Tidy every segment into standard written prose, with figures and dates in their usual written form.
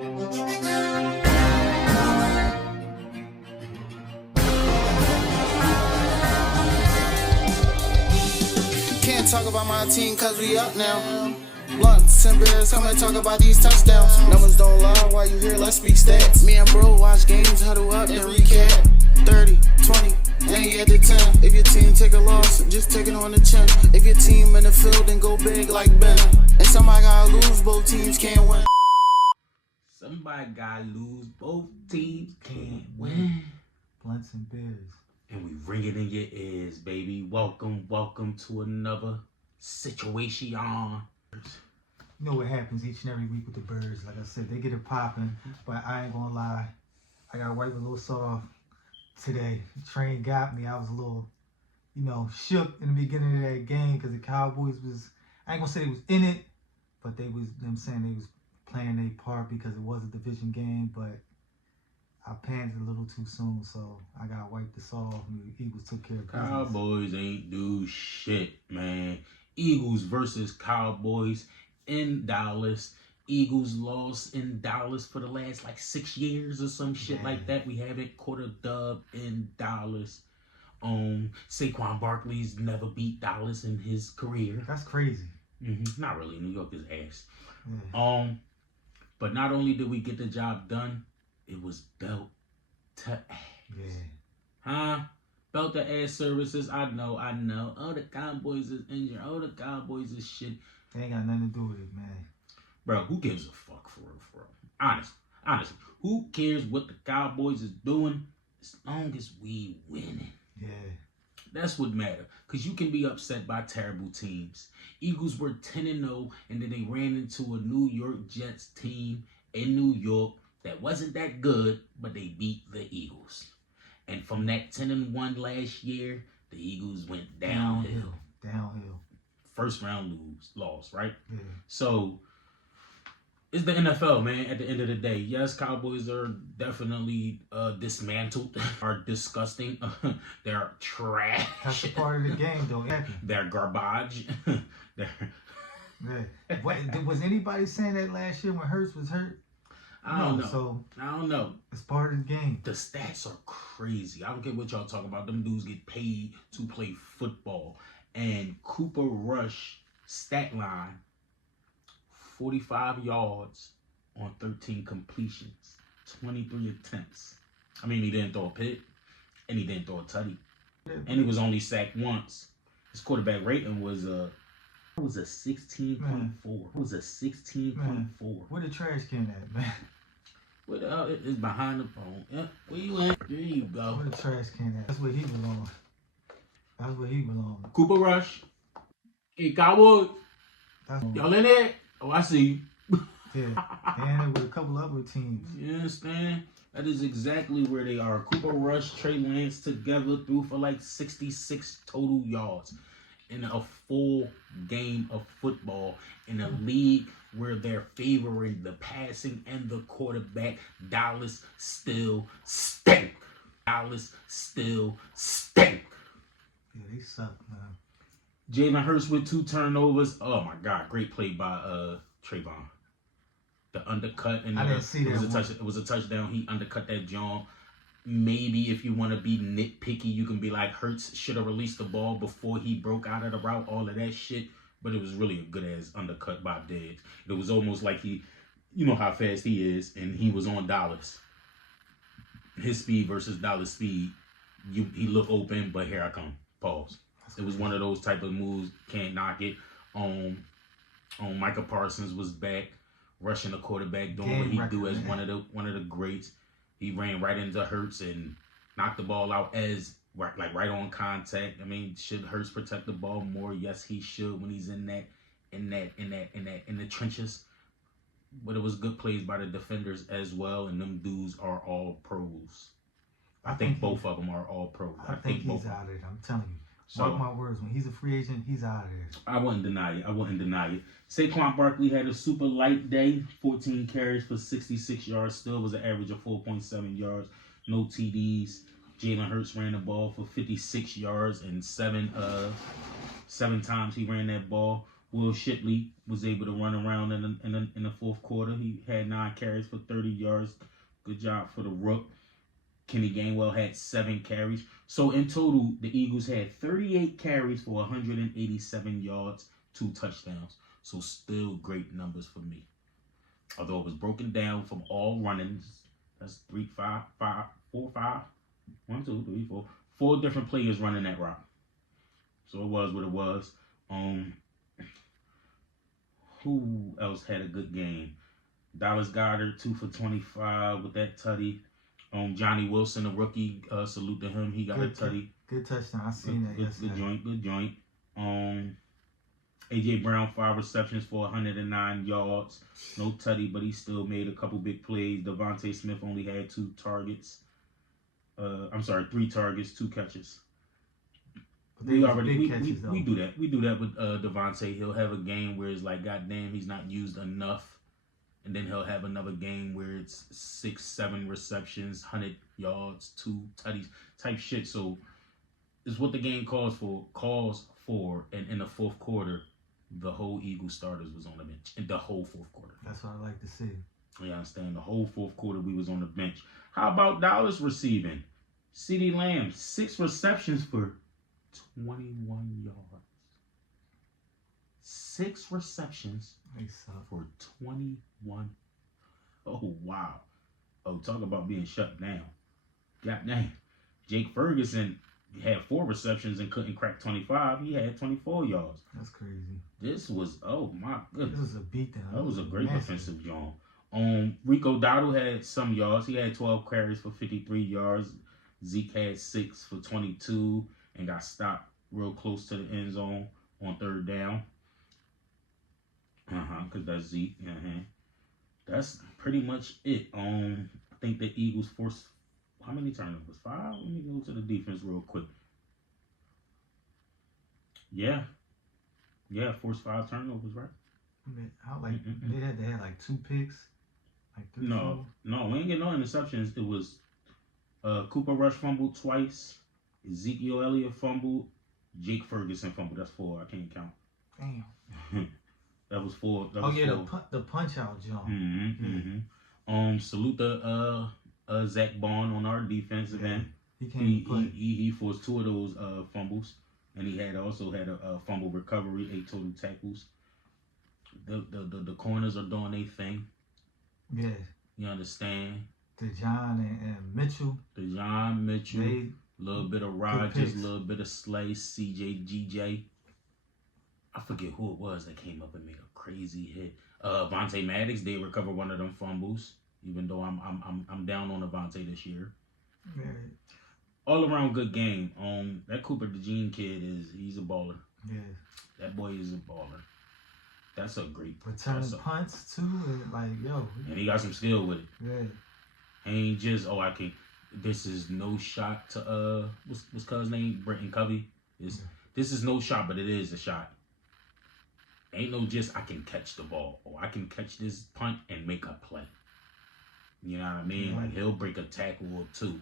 Can't talk about my team cause we up now. Blunts and beers, come and talk about these touchdowns. Numbers don't lie while you hear, let's speak stats. Me and bro watch games, huddle up and recap. 30, 20, and you at the 10. If your team take a loss, just take it on the chin. If your team in the field, then go big like Ben. And somebody gotta lose, both teams can't win. Somebody gotta lose, both teams can't win. Blunts and beers. And we ring it in your ears, baby. Welcome to another situation. You know what happens each and every week with the birds. Like I said, they get it popping, but I ain't gonna lie. I got wiped a little soft today. The train got me. I was a little, shook in the beginning of that game because the Cowboys was, I ain't gonna say they was in it, but they was playing their part because it was a division game, but I panicked a little too soon, so I got wiped this off. And the Eagles took care of business. Cowboys ain't do shit, man. Eagles versus Cowboys in Dallas. Eagles lost in Dallas for the last 6 years or some shit like that. We haven't caught a dub in Dallas. Saquon Barkley's never beat Dallas in his career. That's crazy. Not really. New York is ass. Yeah. But not only did we get the job done, it was belt to ass. Yeah. Belt to ass services. I know. Oh, the Cowboys is injured. Oh, the Cowboys is shit. They ain't got nothing to do with it, man. Bro, who gives a fuck for real? Honestly. Who cares what the Cowboys is doing as long as we winning? Yeah. That's what matter. Because you can be upset by terrible teams. Eagles were 10-0, and then they ran into a New York Jets team in New York that wasn't that good, but they beat the Eagles. And from that 10-1 last year, the Eagles went downhill. First round loss, right? Yeah. So it's the NFL, man. At the end of the day, yes, Cowboys are definitely dismantled, are disgusting, they're trash. That's a part of the game, though. They're garbage. Yeah. Was anybody saying that last year when Hurts was hurt? I don't know. So I don't know. It's part of the game. The stats are crazy. I don't care what y'all talk about. Them dudes get paid to play football. And Cooper Rush stat line, 45 yards on 13 completions, 23 attempts. I mean, he didn't throw a pick, and he didn't throw a tutty. And he was only sacked once. His quarterback rating was a 16.4. It was a 16.4. Where the trash can at, man? What the hell? It's behind the phone. Yeah, where you at? There you go. Where the trash can at? That's where he belongs. Cooper Rush. Hey, Cowboys. Y'all Y'all in there? Oh, I see you. Yeah. And with a couple other teams. You understand? That is exactly where they are. Cooper Rush, Trey Lance together threw for 66 total yards in a full game of football in a league where they're favoring the passing and the quarterback. Dallas still stink. Yeah, they suck, man. Jalen Hurts with 2 turnovers. Oh my God, great play by Trayvon. The undercut and I didn't see that. It was a touchdown. He undercut that John. Maybe if you want to be nitpicky, you can be like, Hurts should have released the ball before he broke out of the route, all of that shit. But it was really a good-ass undercut by Diggs. It was almost like you know how fast he is, and he was on Dallas. His speed versus Dallas speed. He looked open, but here I come. Pause. It was one of those type of moves. Can't knock it. Micah Parsons was back, rushing the quarterback, doing what he do as one of the greats. He ran right into Hurts and knocked the ball out as right on contact. I mean, should Hurts protect the ball more? Yes, he should when he's in the trenches. But it was good plays by the defenders as well, and them dudes are all pros. I think both of them are all pros. I think he's out of it. I'm telling you. Mark my words. When he's a free agent, he's out of there. I wouldn't deny it. Saquon Barkley had a super light day. 14 carries for 66 yards. Still was an average of 4.7 yards. No TDs. Jalen Hurts ran the ball for 56 yards and seven times he ran that ball. Will Shipley was able to run around in the fourth quarter. He had 9 carries for 30 yards. Good job for the Rook. Kenny Gainwell had 7 carries. So in total, the Eagles had 38 carries for 187 yards, 2 touchdowns. So still great numbers for me. Although it was broken down from all runnings. That's 4 different players running that route. So it was what it was. Who else had a good game? Dallas Goedert, 2 for 25 with that tutty. Johnny Wilson, a rookie, salute to him. He got a tutty. Good touchdown. I seen that yesterday. Good joint. A.J. Brown, 5 receptions for 109 yards. No tutty, but he still made a couple big plays. Devontae Smith only had 2 targets. 3 targets, 2 catches. We do that. We do that with Devontae. He'll have a game where it's like, goddamn, he's not used enough. And then he'll have another game where it's 6, 7 receptions, 100 yards, 2 tutties type shit. So it's what the game calls for. And in the fourth quarter, the whole Eagles starters was on the bench. In the whole fourth quarter. That's what I like to see. You understand? The whole fourth quarter, we was on the bench. How about Dallas receiving? CeeDee Lamb, 6 receptions for 21 yards. 6 receptions for 21. Oh, wow. Oh, talk about being shut down. Goddamn. Jake Ferguson had 4 receptions and couldn't crack 25. He had 24 yards. That's crazy. This was, oh my goodness. This was a beatdown. That was a great defensive job. Rico Dowdle had some yards. He had 12 carries for 53 yards. Zeke had 6 for 22 and got stopped real close to the end zone on 3rd down. Because that's Zeke. That's pretty much it. I think the Eagles forced, how many turnovers? 5? Let me go to the defense real quick. Yeah, forced 5 turnovers, right? They had like 2 picks, like 3. No, we ain't get no interceptions. It was Cooper Rush fumbled twice, Ezekiel Elliott fumbled, Jake Ferguson fumbled. That's 4. I can't count. Damn. That was 4. The punch out jump. Salute the Zach Bond on our defensive end. He forced 2 of those fumbles, and he also had a fumble recovery, 8 total tackles. The corners are doing their thing. Yeah. You understand? DeJohn and Mitchell. A little bit of Rogers, a little bit of Slay, CJ, GJ. I forget who it was that came up and made a crazy hit. Vontae Maddox did recover one of them fumbles, even though I'm down on Vontae this year. Yeah. All around good game. That Cooper DeJean kid he's a baller. Yeah. That boy is a baller. That's a great returning punts too, and he got some skill with it. Yeah. Ain't just this is no shot to what's cuz name? Brenton Covey. This is no shot, but it is a shot. Ain't no just I can catch the ball or I can catch this punt and make a play. You know what I mean? Like he'll break a tackle or 2.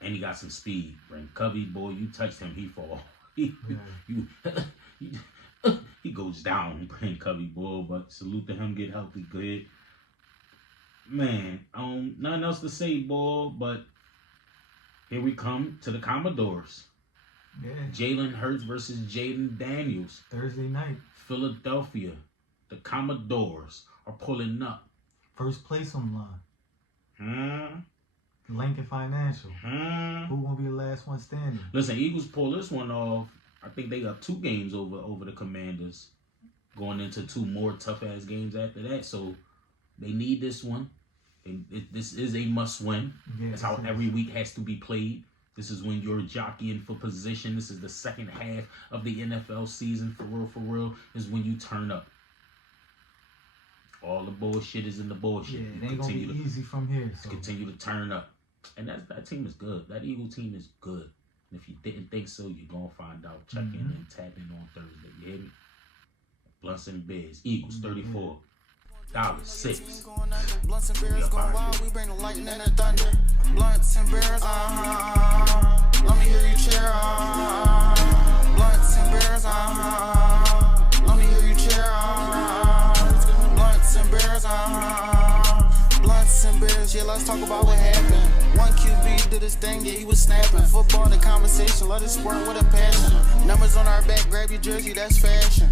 And he got some speed. Brenton Covey, boy, you touched him, he fall. He goes down, Brenton Covey, boy, but salute to him, get healthy, good. Man, nothing else to say, boy, but here we come to the Commodores. Yeah. Jalen Hurts versus Jaden Daniels. Thursday night. Philadelphia. The Commodores are pulling up. First place on the line. Lincoln Financial. Who gonna be the last one standing? Listen, Eagles pull this one off. I think they got 2 games over the Commanders. Going into 2 more tough-ass games after that. So they need this one. This is a must-win. Yeah, that's how every week has to be played. This is when you're jockeying for position. This is the second half of the NFL season. For real, is when you turn up. All the bullshit is in the bullshit. Yeah, it ain't gonna be easy from here. So. Continue to turn up. And that team is good. That Eagle team is good. And if you didn't think so, you're going to find out. Check in and tap in on Thursday. You hear me? Blunts and Biz. Eagles 34. Dollars 6. Blunts and beers going wild. We bring the lightning and the thunder. Blunts and beers, Let me hear you cheer, Blunts and beers, cars, blunts and beers, yeah, let's talk about what happened. One QB did his thing, yeah, he was snapping. Football, the conversation, let it squirt with a passion. Numbers on our back, grab your jersey, that's fashion.